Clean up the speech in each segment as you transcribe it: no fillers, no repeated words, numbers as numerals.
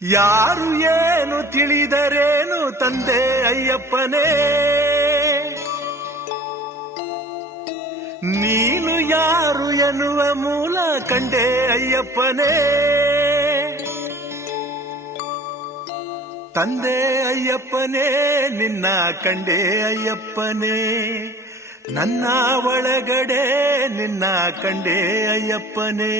ಯಾರು ಏನು ತಿಳಿದರೇನು ತಂದೆ ಅಯ್ಯಪ್ಪನೇ, ನೀನು ಯಾರು ಎನ್ನುವ ಮೂಲ ಕಂಡೆ ಅಯ್ಯಪ್ಪನೇ. ತಂದೆ ಅಯ್ಯಪ್ಪನೇ ನಿನ್ನ ಕಂಡೆ ಅಯ್ಯಪ್ಪನೇ, ನನ್ನ ಒಳಗಡೆ ನಿನ್ನ ಕಂಡೆ ಅಯ್ಯಪ್ಪನೇ.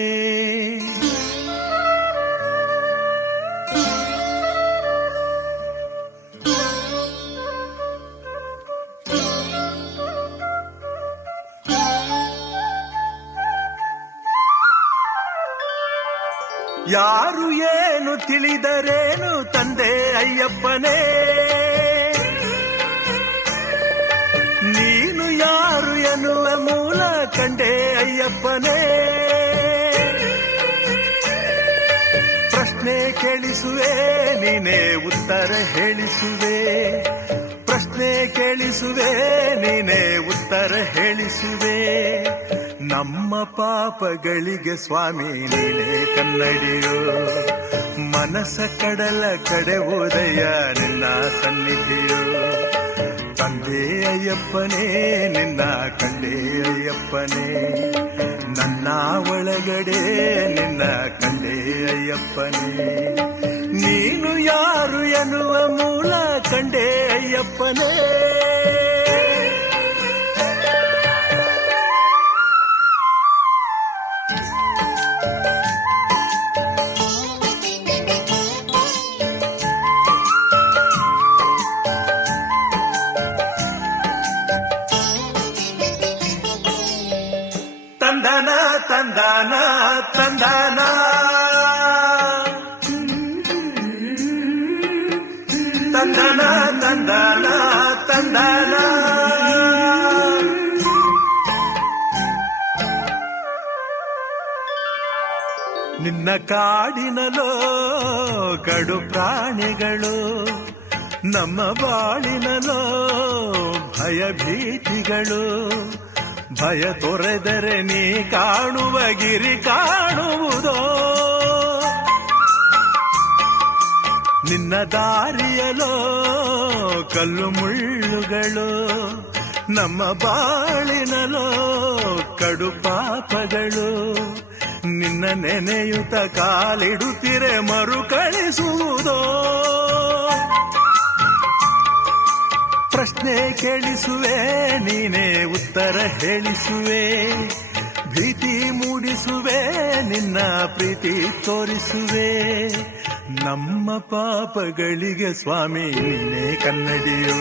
ಯಾರು ಏನು ತಿಳಿದರೇನು ತಂದೆ ಅಯ್ಯಪ್ಪನೇ, ನೀನು ಯಾರು ಎನ್ನುವ ಮೂಲ ಕಂಡೆ ಅಯ್ಯಪ್ಪನೇ. ಪ್ರಶ್ನೆ ಕೇಳಿಸುವೆ ನೀನೇ ಉತ್ತರ ಹೇಳಿಸುವೆ, ಪ್ರಶ್ನೆ ಕೇಳಿಸುವೆ ನೀನೇ ಉತ್ತರ ಹೇಳಿಸುವೆ. ನಮ್ಮ ಪಾಪಗಳಿಗೆ ಸ್ವಾಮಿ ನೀನೇ ಕನ್ನಡಿಯೋ, ಮನಸ್ಸ ಕಡಲ ಕಡೆ ಉದಯ ನಿನ್ನ ಸನ್ನಿಧಿಯೋ. ತಂದೆ ಅಯ್ಯಪ್ಪನೇ ನಿನ್ನ ಕಂಡೆ ಅಯ್ಯಪ್ಪನೇ, ನನ್ನ ಒಳಗಡೆ ನಿನ್ನ ಕಂಡೆ ಅಯ್ಯಪ್ಪನೇ. ನೀನು ಯಾರು ಎನ್ನುವ ಮೂಲ ಕಂಡೆ ಅಯ್ಯಪ್ಪನೇ. ತಂದನ ತಂದನ ತಂದನ ತಂದನ ತಂದನ ತಂದನ. ನಿನ್ನ ಕಾಡಿನಲೋ ಕಡು ಪ್ರಾಣಿಗಳು, ನಮ್ಮ ಬಾಳಿನಲೋ ಭಯಭೀತಿಗಳು. ಭಯ ತೊರೆದರೆ ನೀ ಕಾಣುವ ಗಿರಿ ಕಾಣುವುದೋ, ನಿನ್ನ ದಾರಿಯಲೋ ಕಲ್ಲು ಮುಳ್ಳುಗಳು. ನಮ್ಮ ಬಾಳಿನಲೋ ಕಡು ಪಾಪಗಳು, ನಿನ್ನ ನೆನೆಯುತ್ತ ಕಾಲಿಡುತ್ತಿರೆ ಮರುಕಳಿಸುವುದೋ. ಪ್ರಶ್ನೆ ಕೇಳಿಸುವೆ ನೀನೇ ಉತ್ತರ ಹೇಳಿಸುವೆ, ಭೀತಿ ಮೂಡಿಸುವೆ ನಿನ್ನ ಪ್ರೀತಿ ತೋರಿಸುವೆ. ನಮ್ಮ ಪಾಪಗಳಿಗೆ ಸ್ವಾಮಿ ನೀನೇ ಕನ್ನಡಿಯೋ,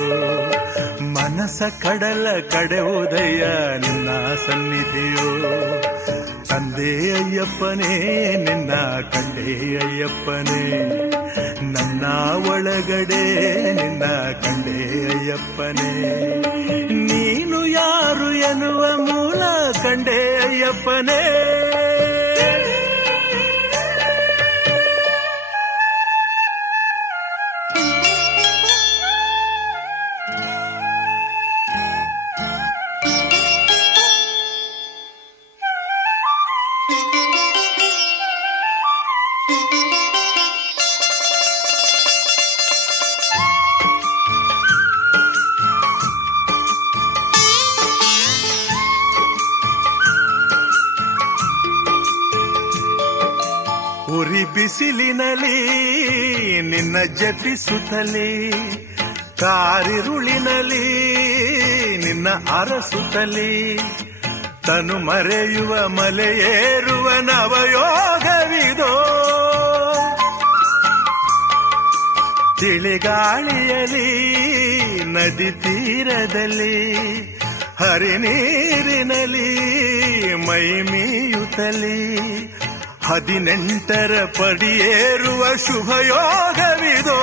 ಮನಸ್ಸ ಕಡಲ ಕಡೆ ಉದಯ ನಿನ್ನ ಸನ್ನಿಧಿಯೋ. ತಂದೆ ಅಯ್ಯಪ್ಪನೇ ನಿನ್ನ ಕಂಡೆ ಅಯ್ಯಪ್ಪನೇ, ನನ್ನ ಒಳಗಡೆ ನಿನ್ನ ಕಂಡೆ ಅಯ್ಯಪ್ಪನೇ. ನೀನು ಯಾರು ಎನ್ನುವ ಮೂಲ ಕಂಡೆ ಅಯ್ಯಪ್ಪನೇ. ಉರಿ ಬಿಸಿಲಿನಲಿ ನಿನ್ನ ಜಪಿಸುತ್ತಲೇ, ಕಾರಿರುಳಿನಲಿ ನಿನ್ನ ಅರಸುತ್ತಲೇ. ತನು ಮರೆಯುವ ಮಲೆಯೇರುವ ನವಯೋಗವಿದೋ, ತಿಳಿಗಾಳಿಯಲಿ ನದಿ ತೀರದಲ್ಲಿ ಹರಿನೀರಿನಲಿ ಮೈ ಮೀಯುತ್ತಲೇ. 18ರ ಪಡಿಯೇರುವ ಶುಭಯೋಗವಿದೋ,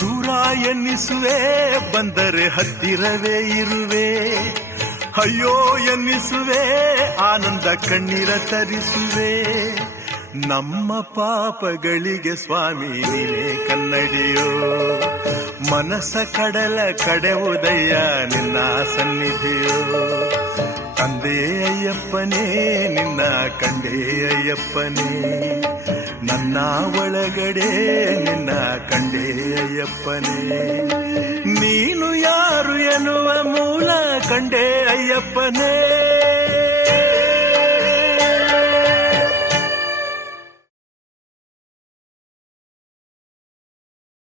ದೂರ ಎನ್ನಿಸುವೆ ಬಂದರೆ ಹತ್ತಿರವೇ ಇರುವೆ. ಅಯ್ಯೋ ಎನ್ನಿಸುವೆ ಆನಂದ ಕಣ್ಣೀರ ತರಿಸುವೆ. ನಮ್ಮ ಪಾಪಗಳಿಗೆ ಸ್ವಾಮಿ ನೀನೇ ಕನ್ನಡಿಯೋ, ಮನಸ್ಸ ಕಡಲ ಕಡೆ ಉದಯ ನಿನ್ನ ಸನ್ನಿಧಿಯೋ. ತಂದೆ ಅಯ್ಯಪ್ಪನೇ ನಿನ್ನ ಕಂಡೆ ಅಯ್ಯಪ್ಪನೇ, ನನ್ನ ಒಳಗಡೆ ನಿನ್ನ ಕಂಡೆ ಅಯ್ಯಪ್ಪನೇ. ನೀನು ಯಾರು ಎನ್ನುವ ಮೂಲ ಕಂಡೆ ಅಯ್ಯಪ್ಪನೇ.